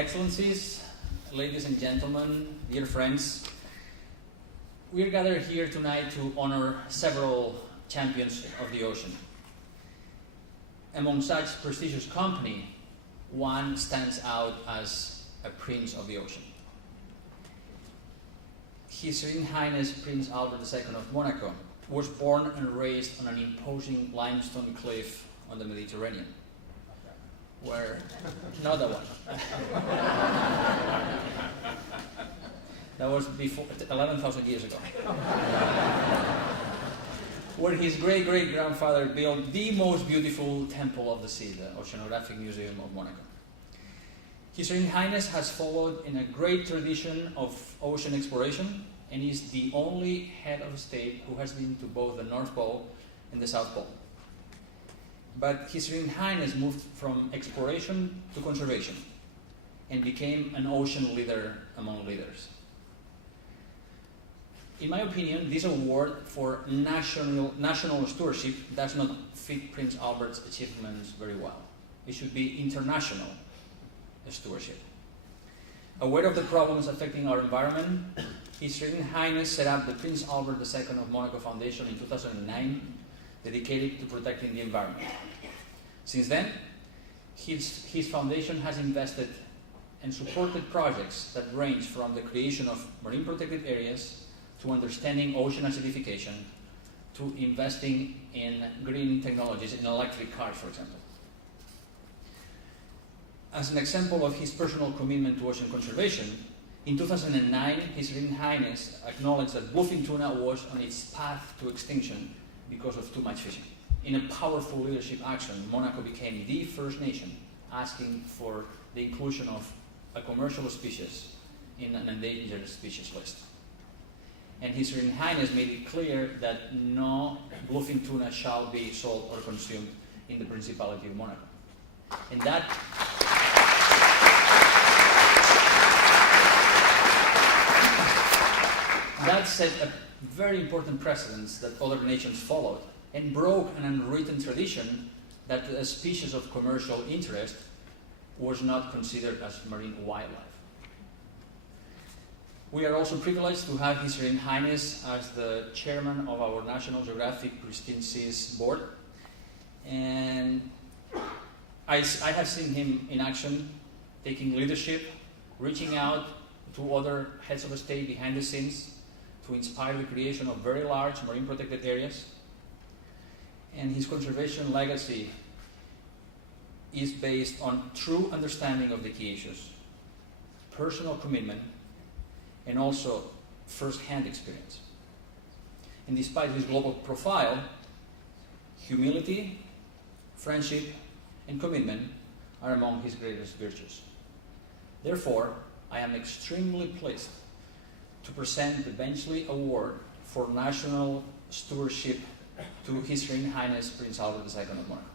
Excellencies, ladies and gentlemen, dear friends, we are gathered here tonight to honor several champions of the ocean. Among such prestigious company, one stands out as a prince of the ocean. His Serene Highness Prince Albert II of Monaco was born and raised on an imposing limestone cliff on the Mediterranean. Where, not that one. That was before 11,000 years ago. Where his great-great-grandfather built the most beautiful temple of the sea, the Oceanographic Museum of Monaco. His Serene Highness has followed in a great tradition of ocean exploration and is the only head of state who has been to both the North Pole and the South Pole. But His Serene Highness moved from exploration to conservation and became an ocean leader among leaders. In my opinion, this award for national stewardship does not fit Prince Albert's achievements very well. It should be international stewardship. Aware of the problems affecting our environment, His Serene Highness set up the Prince Albert II of Monaco Foundation in 2009, dedicated to protecting the environment. Since then, his foundation has invested and supported projects that range from the creation of marine protected areas to understanding ocean acidification to investing in green technologies, in electric cars, for example. As an example of his personal commitment to ocean conservation, in 2009, His Serene Highness acknowledged that bluefin tuna was on its path to extinction because of too much fishing. In a powerful leadership action, Monaco became the first nation asking for the inclusion of a commercial species in an endangered species list. And His Serene Highness made it clear that no bluefin tuna shall be sold or consumed in the Principality of Monaco. And that set a very important precedence that other nations followed and broke an unwritten tradition that a species of commercial interest was not considered as marine wildlife. We are also privileged to have His Serene Highness as the chairman of our National Geographic Pristine Seas Board. And I have seen him in action, taking leadership, reaching out to other heads of state behind the scenes to inspire the creation of very large marine protected areas. And his conservation legacy is based on true understanding of the key issues, personal commitment, and also first-hand experience. And despite his global profile, humility, friendship, and commitment are among his greatest virtues. Therefore, I am extremely pleased to present the Benchley Award for National Stewardship to His Serene Highness Prince Albert II of Monaco.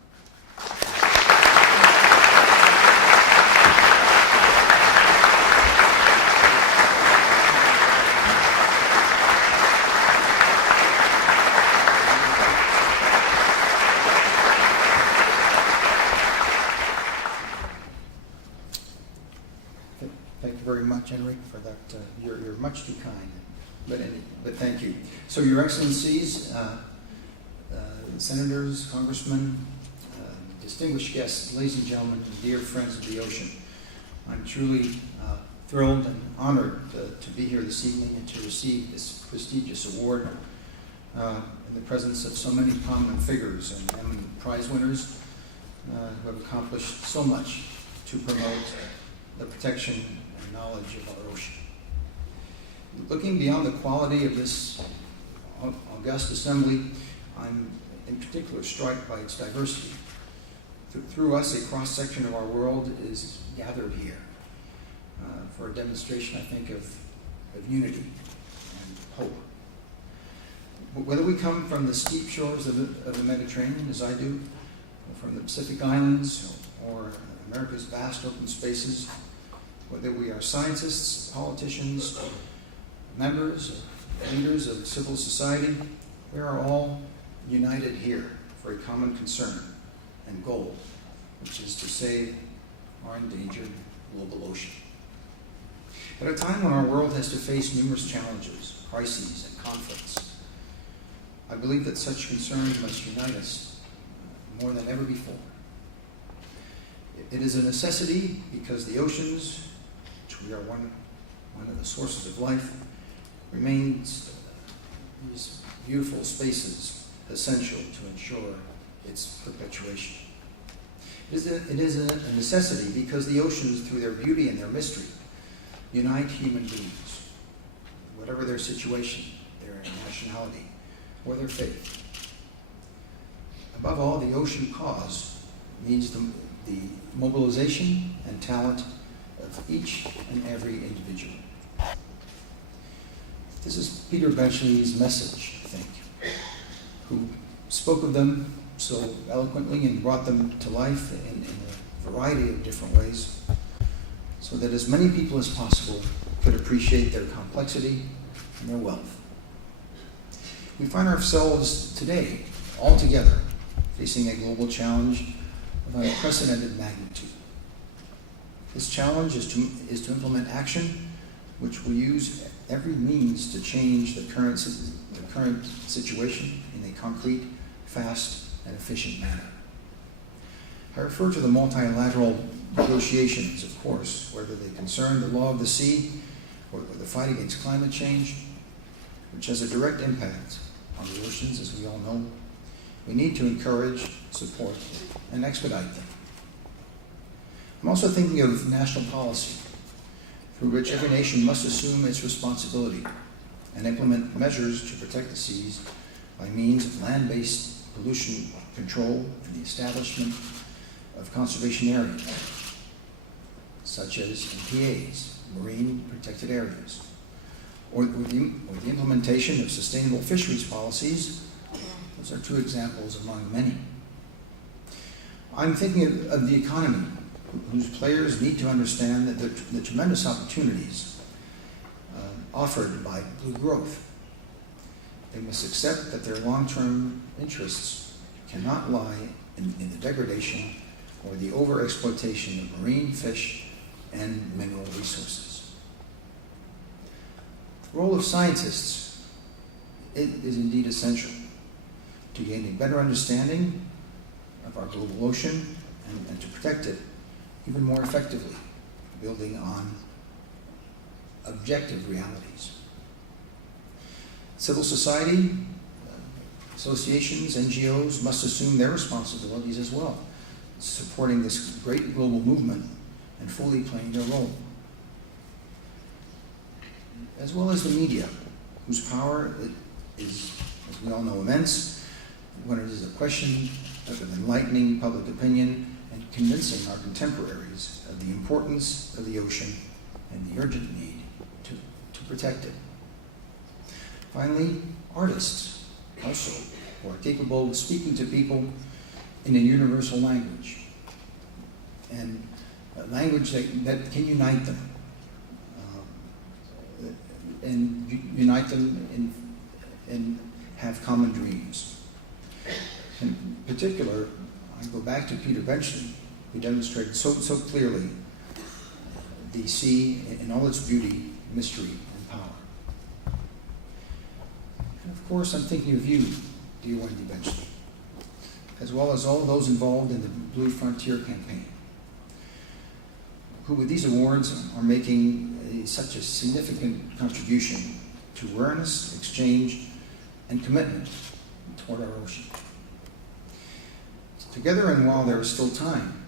Thank you very much, Enric, for that. You're much too kind, but thank you. So, Your Excellencies, Senators, Congressmen, distinguished guests, ladies and gentlemen, dear friends of the ocean, I'm truly thrilled and honored to be here this evening and to receive this prestigious award in the presence of so many prominent figures and eminent prize winners who have accomplished so much to promote the protection and knowledge of our ocean. Looking beyond the quality of this august assembly, I'm in particular struck by its diversity. Through us, a cross-section of our world is gathered here for a demonstration, I think, of unity and hope. Whether we come from the steep shores of the Mediterranean, as I do, or from the Pacific Islands, or America's vast open spaces, whether we are scientists, politicians, members, leaders of civil society, we are all united here for a common concern and goal, which is to save our endangered global ocean. At a time when our world has to face numerous challenges, crises, and conflicts, I believe that such concerns must unite us more than ever before. It is a necessity because the oceans, which we are one of the sources of life, remains these beautiful spaces essential to ensure its perpetuation. It is a necessity because the oceans, through their beauty and their mystery, unite human beings, whatever their situation, their nationality, or their faith. Above all, the ocean cause needs the mobilization and talent of each and every individual. This is Peter Benchley's message, I think, who spoke of them so eloquently and brought them to life in a variety of different ways, so that as many people as possible could appreciate their complexity and their wealth. We find ourselves today, all together, facing a global challenge of unprecedented magnitude. This challenge is to implement action which will use every means to change the current situation in a concrete, fast, and efficient manner. I refer to the multilateral negotiations, of course, whether they concern the law of the sea or the fight against climate change, which has a direct impact on the oceans, as we all know. We need to encourage, support, and expedite them. I'm also thinking of national policy, through which every nation must assume its responsibility and implement measures to protect the seas by means of land-based pollution control and the establishment of conservation areas, such as MPAs, marine protected areas, or the implementation of sustainable fisheries policies. Those are two examples among many. I'm thinking of the economy, whose players need to understand that the tremendous opportunities offered by blue growth. They must accept that their long-term interests cannot lie in the degradation or the overexploitation of marine fish and mineral resources. The role of scientists is indeed essential to gain a better understanding of our global ocean and to protect it even more effectively, building on objective realities. Civil society, associations, NGOs must assume their responsibilities as well, supporting this great global movement and fully playing their role. As well as the media, whose power is, as we all know, immense when it is a question of enlightening public opinion and convincing our contemporaries of the importance of the ocean and the urgent need to protect it. Finally, artists also, who are capable of speaking to people in a universal language, and a language that can unite them, and unite them and have common dreams. In particular, I go back to Peter Benchley, who demonstrated so clearly the sea in all its beauty, mystery, and power. And of course, I'm thinking of you, dear Wendy Benchley, as well as all those involved in the Blue Frontier campaign, who with these awards are making such a significant contribution to awareness, exchange, and commitment toward our ocean. Together, and while there is still time,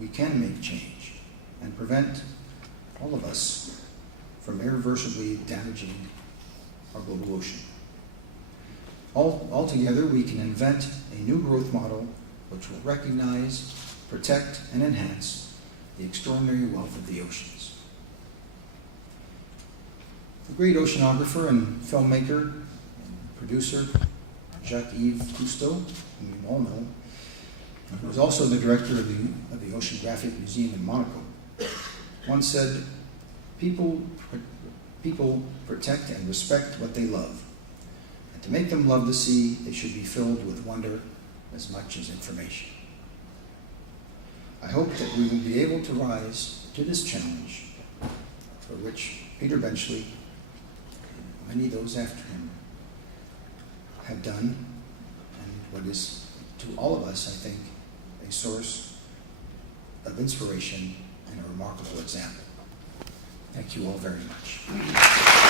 we can make change and prevent all of us from irreversibly damaging our global ocean. Altogether, we can invent a new growth model which will recognize, protect, and enhance the extraordinary wealth of the oceans. The great oceanographer and filmmaker and producer Jacques-Yves Cousteau, whom you all know, who was also the director of the Oceanographic Museum in Monaco, once said, people protect and respect what they love. And to make them love the sea, they should be filled with wonder as much as information. I hope that we will be able to rise to this challenge, for which Peter Benchley, and many those after him, have done, and what is to all of us, I think, a source of inspiration and a remarkable example. Thank you all very much.